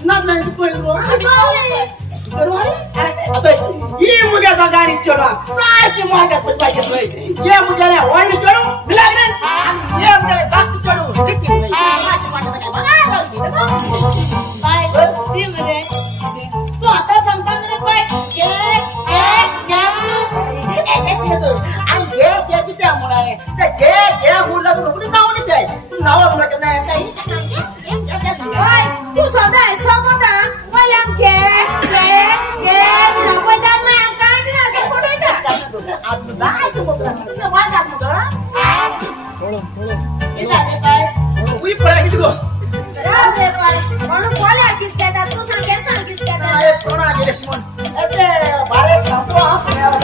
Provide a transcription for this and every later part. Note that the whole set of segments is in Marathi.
सूचनाच नाही तू पहिलो आता ये मुद्याचा गाडी चढवा सारखी मार्गात पाहिजे ये मुद्याला वाढली चढू लागले आणि ये मुद्याला दात चढू किती बाय ती मध्ये तू आता सांगता रे बाय आणि घे किती मुळे घे मुला तुला नाव नाही आहे नाव तुला नाही काही तू सदा सगोदा मला घे नवदान मा काय दिना असं फोटो आज नाही तू मग वाट इला रे बाय उई पळा किती गो राव रे बाय म्हणून बोला किस काय तू सांग किस काय अरे कोणा गेले शिमन अरे बारे सांगतो हा सुनायला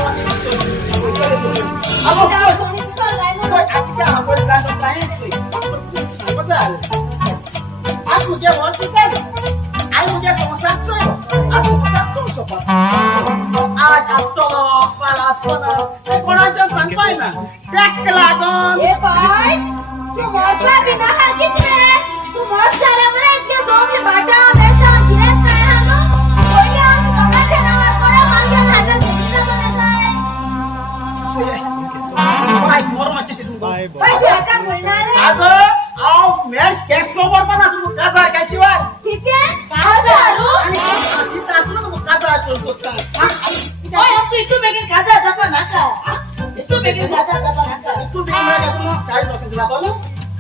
आता सोनी सर काय म्हणतो आपल्या आपण जातो काय आज मुझे वर्ष आज मुझे समस्या आज समस्या तुम सोबत आज असतो पालास पण कोणाच्या सांगताय ना टॅक लागून ए बाय तू मोठा बिना हा किती तू मोठ सारा बरे इतके सोमले बाटा बेसा गिरास काय हातो कोणी आम्ही दोघांच्या नावावर कोणा मागे हातात घेतलं काय बाय मोरमाचे ते तू बाय तू आता बोलणार आहे साधं आव मॅच कॅट सोबत पण तू काचा काय शिवाय ठीक आहे काजारू आणि किती त्रास ना तू काचा चोरसोत ओय अप्पी तू बेगीन काजा जपा नाका तू बेगीन काजा जपा नाका तू बी मला का तू 40 वर्षाचा दाखवलं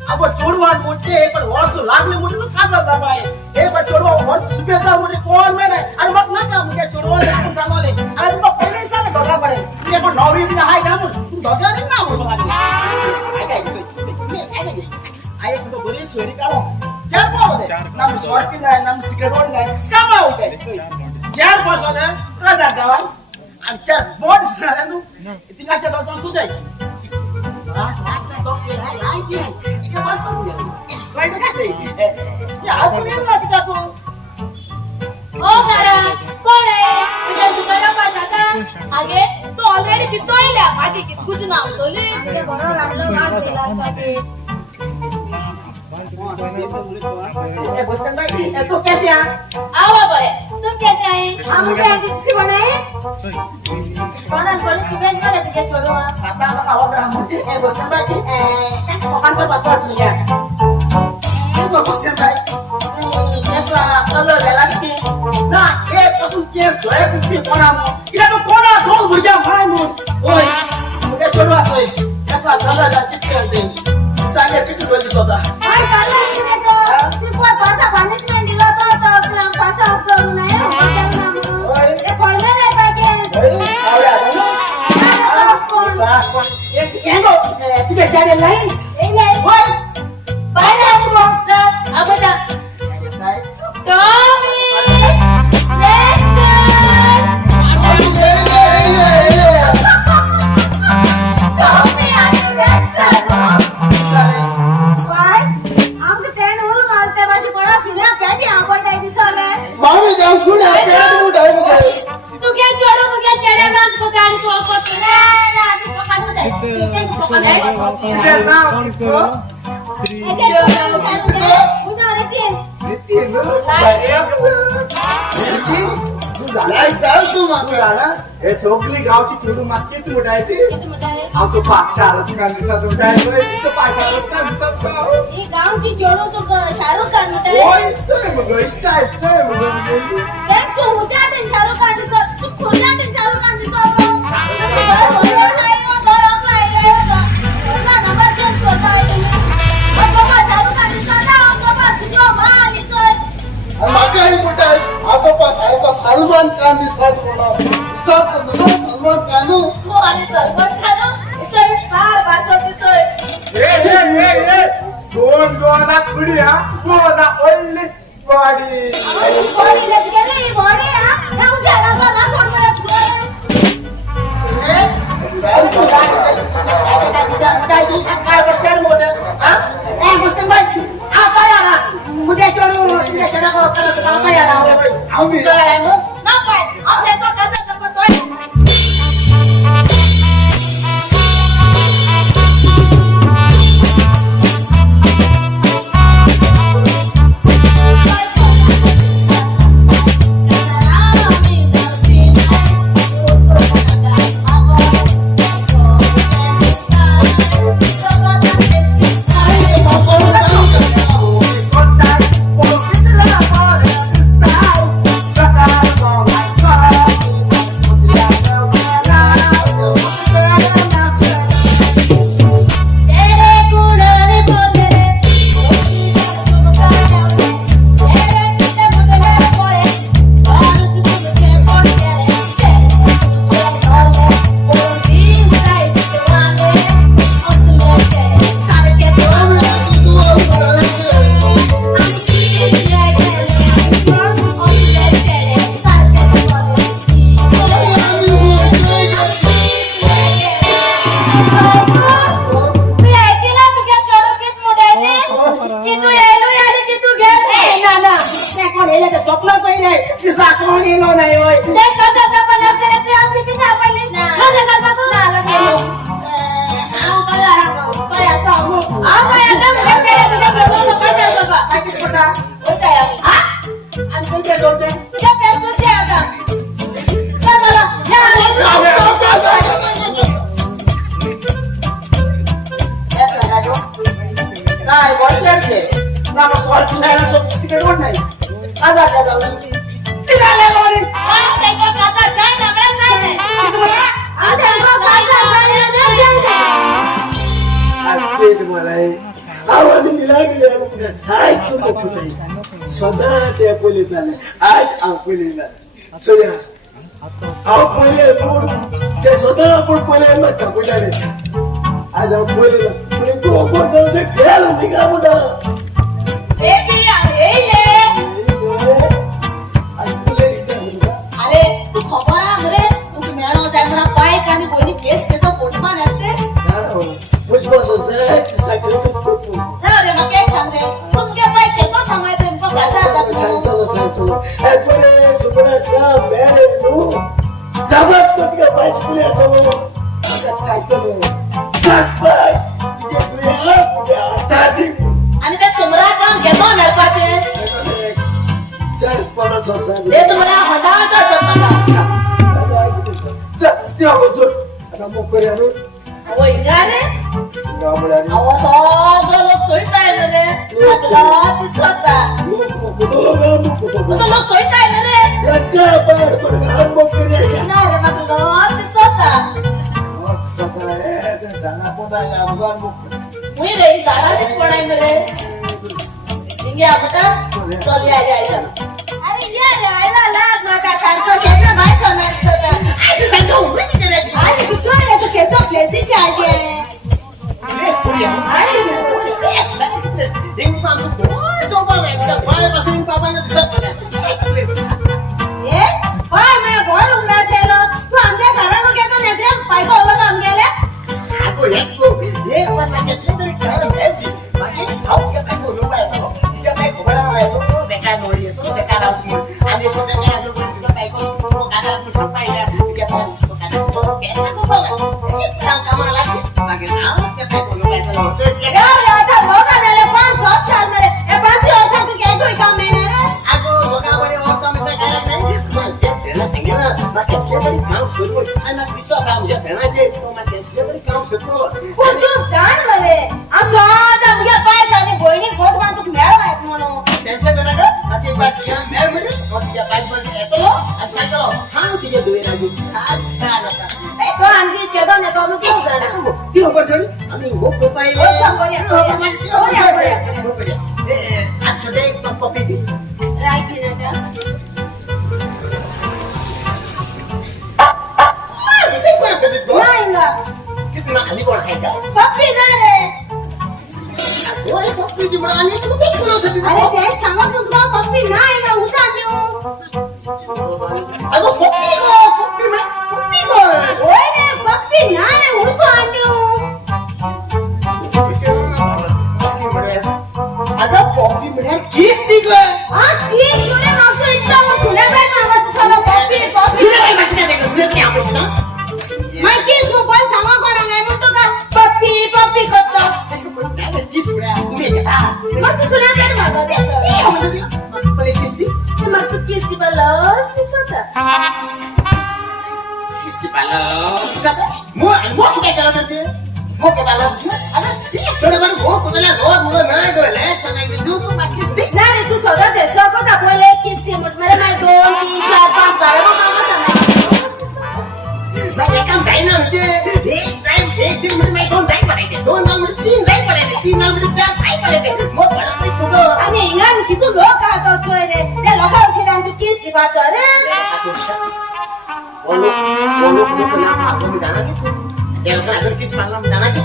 अब चोरवान मोठे पण वर्ष लागले मोठे ना काचा दाबाय हे पण चोरवा वर्ष सुबेसा मोठे कोण में नाही आणि मग ना का मुके चोरवा सांगले आणि तू पहिले साल बघा पडे तू पण नवरी बी हाय का म्हणून तू धजा नाही ना बोल मला काय काय आये तू बरी सोरी काढो चार पाव होते नम स्वार्पी नाही नम सिगरेट वर नाही समा होते चार पास होते का जाता वा आणि चार बोर्ड झाला तू तिघाच्या दोन सुद्धा तो के वास्ता काय काय या आपण याला किती तू ओ गारा कोण आहे तुझ्या दुकाना पाजाता आगे तू ऑलरेडी पितोयला मागे की कुछ ना होतले ते बरो लागलो वास दिलास काके ए बस्तन भाई तू कैसे आ आवा बरे तू कैसे आहे हम पे आगे किसी बनाए कोणाच बोले सुबह मध्ये तुझे छोडो आता आता आवाज रहा ए बस्तन भाई पकान पर बात वाच लिया ए बस्तन भाई कैसा कलर है लागती ना एक पासून केस धोया दिसते कोणामो इला तो कोणा दोन बुर्ग्या मायमो ओय मुके छोडवा तोय कैसा कलर है किती करते सांगे किती बोलली स्वतः काय करला तिने तो तू कोण पासा पनिशमेंट दिला तो पासा उपयोग नाही होत ना ए पडले नाही पाहिजे तुझ्या गाडी लाईन छोकली गावची खेळू मागची तू मोठायची आमचं पाकशाळ दुकान दिसत उठायचं तिचं पाकशाळ दुकान दिसत ही गावची जोडो तो शाहरुख खान उठाय ओय चल मग इष्ट आहे चल मग जग तू उजाटे शाहरुख खान दिसत तू खोजाटे शाहरुख खान दिसत तो नाही हो डोळा लायले हो ना नंबर चेंज करता आहे तुम्ही बाबा शाहरुख खान दिसत ना बाबा तुझो मा दिसत मागे मोठा आजोबा सारखा सलमान खान दिसत म्हणा सलमान खान तू आणि सलमान खान इथं एक स्टार भाषा दिसतोय ए दोन गोदा पुडिया गोदा ओनली बॉडी बॉडी लग गेली बॉडी हा जाऊ जरा मला कोण मला स्कोर काय बच्चन मोदे हां ए मस्त भाई apa ya lah mudah curu mudah cara kalau apa ya lah aku apa apa itu kata seperti की तू घे ना ना ते कोण येले ते स्वप्न पहिले तिसा कोण येलो नाही होय ते कसं पण आपल्याला ते आपली किती आपली माझ्या घरपासून आला गेलो आव काय आला काय आता हो आव काय आता मला खेळ तुझ्या बरोबर पाहिजे बाबा काय किती पता होत आहे आम्ही हा आणि कोणते दोते तुझ्या पेट तुझे आता चल मला काय वॉचरचे ना मग स्वार्थ नाही सो सिक्रेट वन नाही आजा झालं तिला आले ते का काका जाय ना मला जाय आता जाय असते तुम्हाला आवाज मिला गेला काय तू नको नाही सदा ते अकोले झाले आज अकोलेला सगळ्या अकोले ते सदा आपण पहिले मग टाकू झाले आज अकोलेला पण तू अकोले जाऊ दे गेला नाही का मोठा बेबी अरे ये अरे तू खबर आहे रे तू मेळो जाय मला पाय कानी बोली केस केस पोटमा नसते अरे मग काय सांग रे तुमके पाय केतो सांगायचं तुमका कसा जातो आणि त्या सुमरा काम घेतो नडपाचे ते तुम्हाला हटावता संबंध अहो इंगा रे अहो सगळं लोक चोईताय रे लागला दिसता तो लोक चोईताय रे नाही रे लागला दिसता मुई रे दादा दिस पडाय रे इंगे बेटा चल या अरे ये रे आयला लाग माका सारखं केना भाई सोनाच होता आई सांगतो उंगली तिथे रे आज कुठे आहे तो केसो प्लेसी चालते प्लेस पुरी आहे प्लेस एक काम तो जोबा नाही पाय पासून पापाला दिसत प्लेस ये पाय मैं बोल उंगला छेलो तू आमच्या घराला गेलो नाही रे पायको ओला काम गेले आगो एक पण ना केसले तरी काय भेटली बाकी खाऊ के काय बोलू काय तो तिच्या काय खबर आहे सो बेकार नोळी सो बेकार आउट आणि सो बेकार आलो तिच्या काय को काका तू सब पाहिला तिच्या पण काका केसले को बघा एक कामाला लागते बाकी नाव के काय बोलू काय तो या आता होगा नाले 5 साल मेरे ए 5 वर्ष तू काय कोई काम नाही रे आगो बघा बरे होता मी काय नाही पण ते त्याला सांगितलं मग केसले तरी काम सुरू आणि विश्वास आहे म्हणजे त्याचे तो मग केसले तरी काम सुरू पण तू जाण मरे असो आता मुगे पाय कानी गोईनी फोट मान तू मेळ माहित म्हणून टेन्शन नका का आता एक बार तुझ्या मेल मध्ये तुझ्या पाच मध्ये येतो आणि सांगतो हा तुझे दुवे राजू तो अंदीस के दो ने तो मी क्यों जाण ती ऊपर चढ आम्ही हो को पाहिले हो सांगोया आज सध्या एक पप्पी दी राईट मिनिट किती कोण असते तो नाही ना किती ना आणि कोण आहे का पप्पी ना रे ओए पप्पी दी मला आणि तू कशी कोण असते अरे ते सांगा तुमका पप्पी नाही ना उसा देऊ अगो पप्पी को ओय रे पप्पी ना रे उसा देऊ अगं पप्पी म्हणजे किस दी ग आ की तुने नाव इतना वो सुने बाय नावाचं सगळं पप्पी सुने काय माहिती नाही का सुने काय आपण ना मैं किस मोबाईल सांगा कोणा नाही म्हणतो का पप्पी करतो त्याची पण नाही किस उड्या तुम्ही घेता मग तू सुना काय म्हणतो तसं पहिले किस दी मग तू किस दी बलस किस होता किस दी पालो मो काय केलं तर ते मो के पालो अरे थोडं बरं मो कुठला रोज मुळे नाही गोले सांगितलं तू तू मग किस दी नाही रे तू स्वतः ते स्वतः दाखवले किस दी म्हट मला नाही 2 3 4 5 12 नाही काम जाईना म्हणजे एक दिन म्हणजे नाही दोन जाई पडायचे दोन जाल म्हणजे तीन जाई पडायचे तीन जाल म्हणजे चार जाई पडायचे मग पडत नाही कुठं आणि इंगान किती लोक आहोत रे त्या लोकांची तू किस दी पाच रे बोलो ना मागो मी जाणार की त्या लोकांना अजून किस मारला मी जाणार की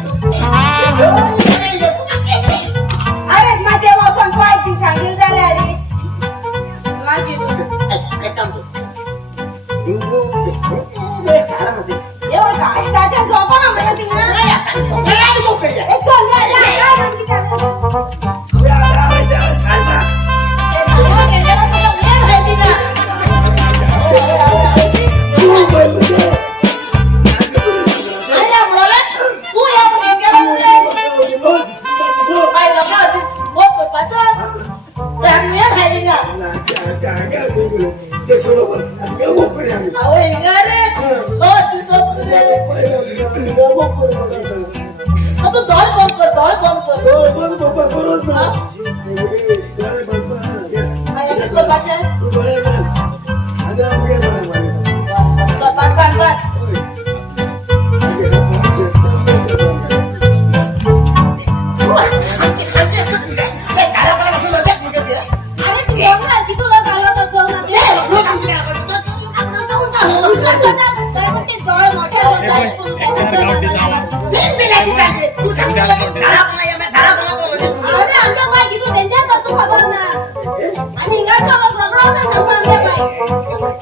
अरे माझे वसन पाय पी सांगितलं झाले अरे माझी एक काम कर इंगो एक सारा म्हणजे एवढं काय ताच्या झोपा ना मला तिला नाही असं झोपायला आली मोकळी ए चल या म्हणली त्याला या चांगल्या राहिल्या ते सोडवत गमो करे आम्ही अहो हिंगा रे हो दिसत रे गमो करे मला तू डोळ बंद कर बोल बाबा बरोबर ना डोळे बंद काय करतो बाच्या तू डोळे बंद आता आम्ही डोळे बंद चपाट बांधत अरे तू घेऊन आल की तुला घालवत जाऊन काय म्हणते डोळे मोठे होतात कोण अरे आमच्या पाय किती डेंजर का तू खबर ना आणि हिंगा चलो रगडवता ना आमच्या पाय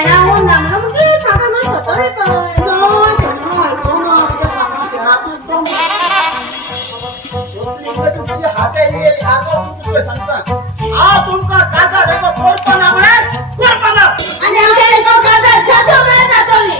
शेणा होऊन जा म्हणून मग ते साधा न स्वतः पण आणि आमच्या एका गाजात जातो म्हणून जातोली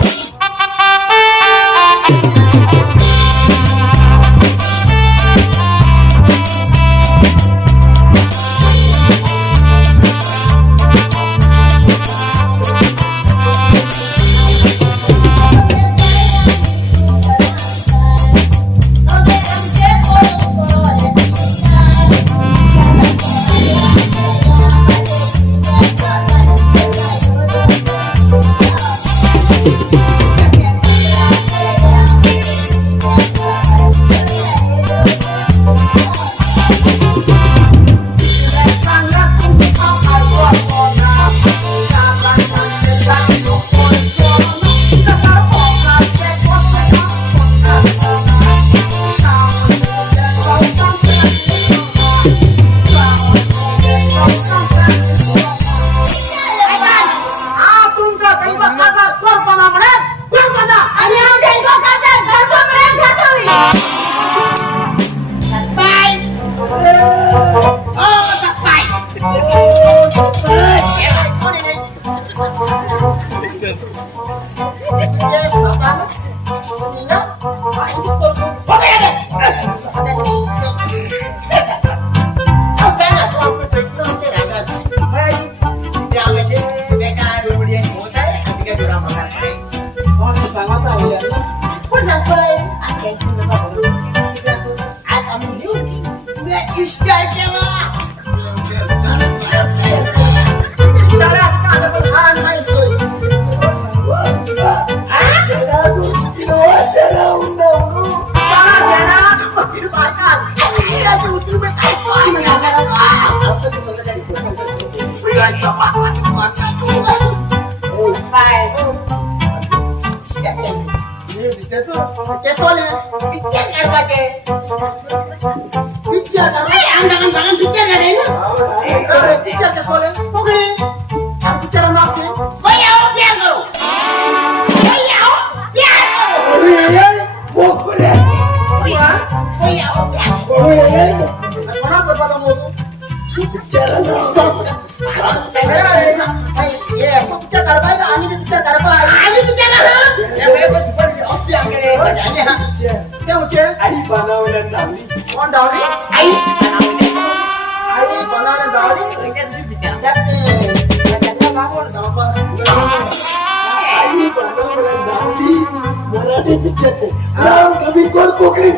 राम कबीर कोण कोकणी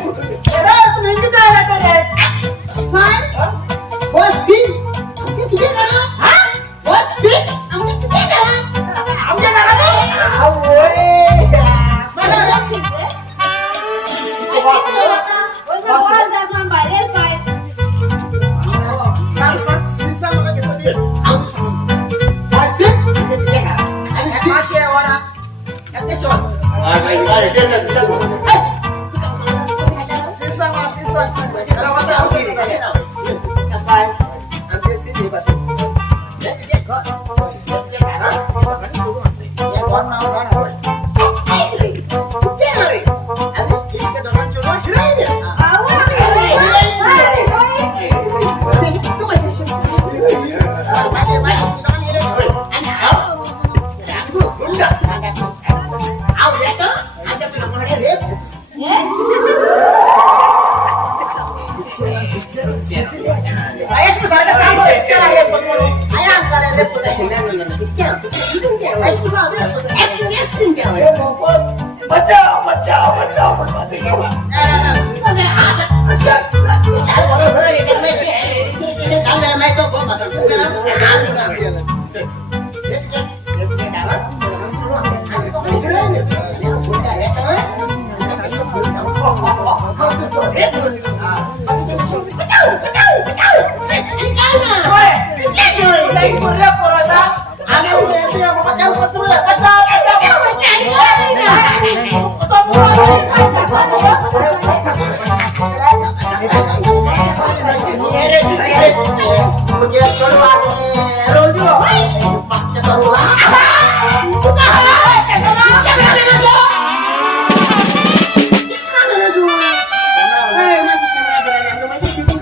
Roll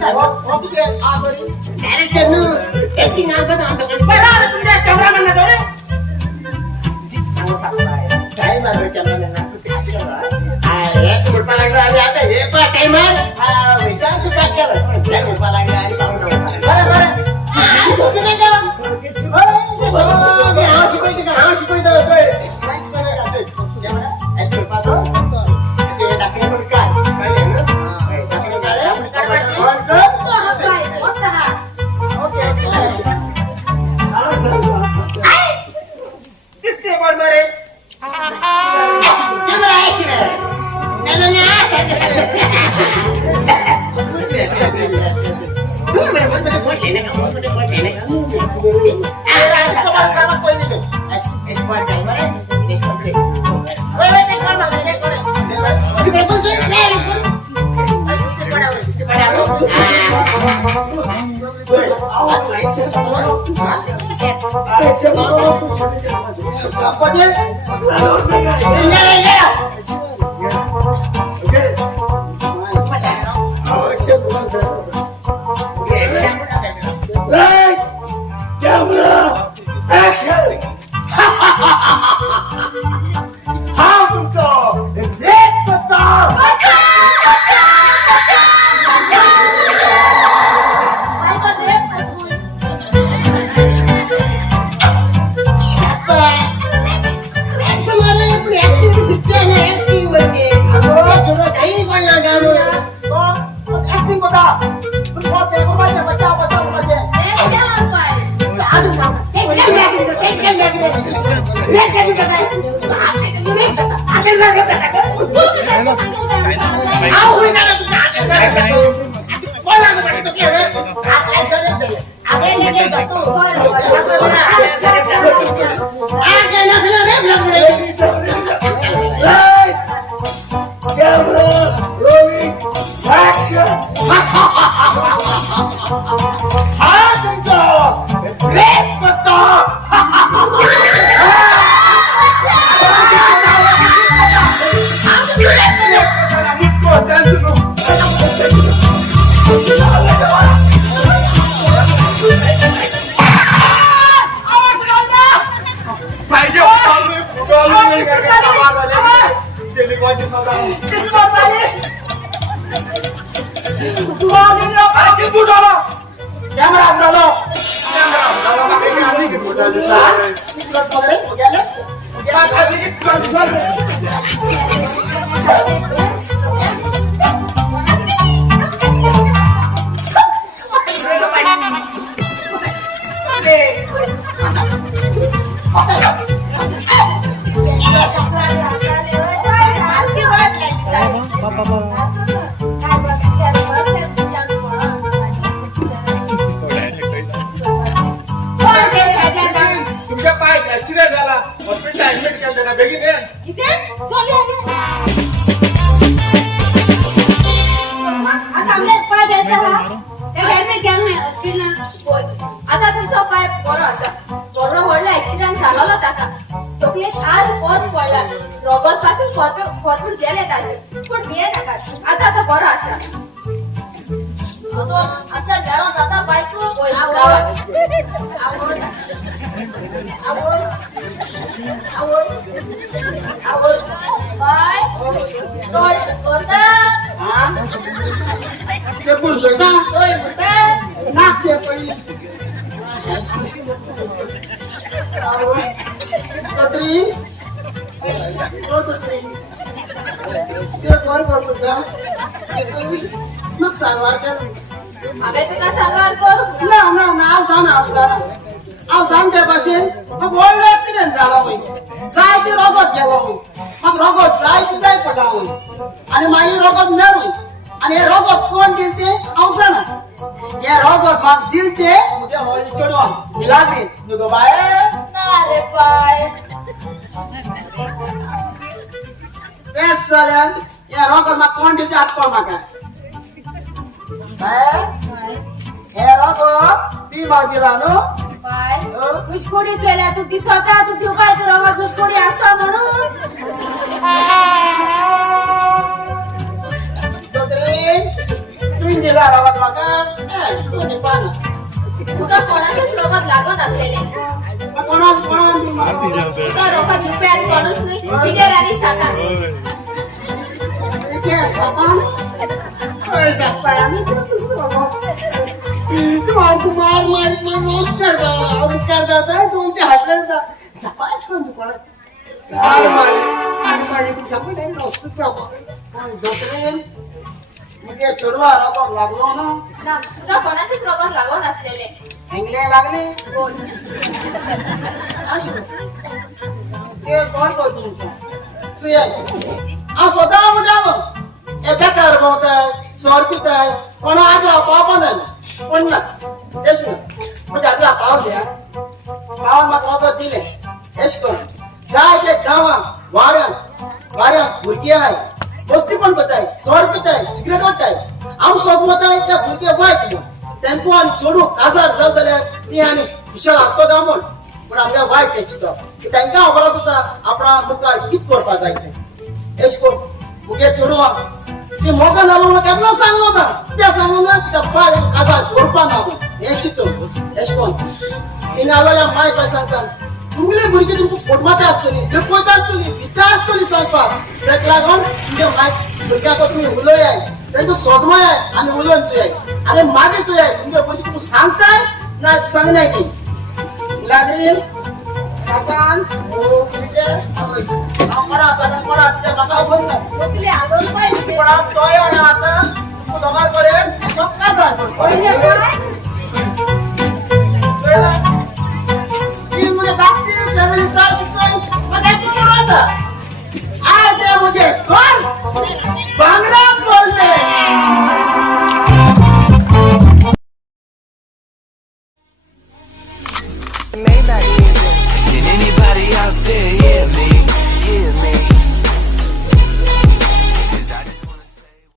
हो किती हा बरी डायरेक्टर नु टेक्निक आगत आंदोलन बरं आता तुमच्या कॅमेरामॅन ना रे सांगू सांगताय टाइम आहे कॅमेरामॅन एक मुठा लागला आणि आता हे पण टाइमर विचार तू काय केलं एक मुठा लागला आणि पाहून बरं बरं बोलते नाही का हा शिकवते का हा शिकवते काय शिकवते का ते कॅमेरा एक्सपर्ट पाहतो ते टाकले पण काय काय ना टाकले काय ऑन कर तो हा पाय मोठा हा दिसते पण मरे कॅमेरा ऐशी रे नाही मध्ये बोलले ना का मध्ये बोलले ना तुम्हाला सांगा पहिले मी एक्सपर्ट टाइमर आहे एक्सपर्ट वय ते कोण मागं ते कोण तिकडे बोलतोय नाही कॅमेरा ऍक्शन हा तुमचं एक पत्ता पाय तो देख ना तू ऍक्टिंग बघा तुम्ही ते माझ्या बचाव बचाव माझे देख क्या मग पाय तू भी काय कॅमेरा रोलिंग ऍक्शन हा तुमचं एक पत्ता कॅमेरा उडालो तुमच्या पाय ऍक्सिडेंट झाला हॉस्पिटल ऍडमिट केलं त्याला बेगीन ये. आता तुमचा पाय बरो असा बरो व्हडला ऍक्सिडेंट झालो ताका तकलेक आज पोत पडला रोबोट पासून भरपूर गेले ताचे पण बिये नाका आता आता बरो असा अच्छा लेणो जाता बायको बाय चोळ कोता ते पुढचं का चोळ मुता नाचते पहिली तत्री ते बरोबर तुझा मग सांगवार कर अबे तुका सलवार करू ना ना ना हांव सांगते भाशेन म्हाका व्हडलो ऍक्सिडेंट जाला वय जाय ती रोगत गेलो वय म्हाका रोगत जाय ती जाय पडला वय आनी मागीर रोगत मेळ्ळ वय आनी हे रोगत कोण दिल ते हांव जाणा हे रोगत म्हाका दिल ते म्हज्या व्हडली चेडवान मिलाग्रीन न्हू गो बाये ना रे पाय तेच जाल्यार हे रोगत म्हाका कोण दिल ते आतां कोण म्हाका बाये हे रोगत ती म्हाका दिला न्हू पाय कुचकुडी चल्या तू ती स्वतः तू ठेवपाय तू रोगात कुचकुडी असता म्हणून तत्री तुझी दिला रोगत म्हाका कोणी पाहणं तुका कोणाच्याच रोगात लागत असलेले कोणाला तुका रोगात रुपयात कोणूच नाही विदेर आणि सातान तू हमको मार मार के रोज कर दो हम कर देता है तुम ते हाथ लेता झपाच कोण तू कोण आड मारी तू सब टाइम हॉस्पिटल डॉक्टर मग चोरवा रोग लागलो ना ना तुका कोणाच्याच रोगात लागत असलेले हेंगले लागले बोल असे ते कोण बोल तुमचा स्वतः म्हटलं ए बेकार बोलताय सौर पिताय कोणा आग्रा पापा नाही पण ना तेच ना म्हणजे आग्रा पाव द्या पावन म्हाका वखद दिले एश कोण जाय ते गांवांत वाड्यात भुरगीं आय मस्ती पण करताय सौर पिताय सिगरेट ओडटाय हांव सोजमताय त्या भुरगे वायट म्हूण तेंको आनी चेडूं काजार जाल जाल्यार ती आनी खुशाल आसतो काय म्हूण पूण आमच्या वायट हें चिंतप तांकां खबर आसता आपणा मुखार कितें करपा जाय तें एश कोण भुरगे चेडूं ती मोगा ना म्हणून केन्ना सांगलो ना ते सांगून ना तिका बाय काजार करपा ना म्हूण हें चिंतून एश कोण ती ना जाल्यार माय काय सांगता तुमले भुरगीं तुमकां फोटमाते आसतली लेपयता आसतली भिता आसतली सांगपाक ताका लागून तुमगे माय भुरग्याक तुमी उलयाय तांकां सोजमाय आनी उलोवन चोयाय आनी मागे चोयाय तुमगे भुरगीं तुमकां सांगताय ना सांगनाय ती लागरी सातान ओ किते आमरा सातान पडा ते म्हाका खबर ना वकली आलोन पाहिजे पण आज तोय आनी आतां तूं दोगां कडेन म्हाका जाय ती म्हणजे धाकटी फॅमिली सारकी चोय म्हाका एक म्हणून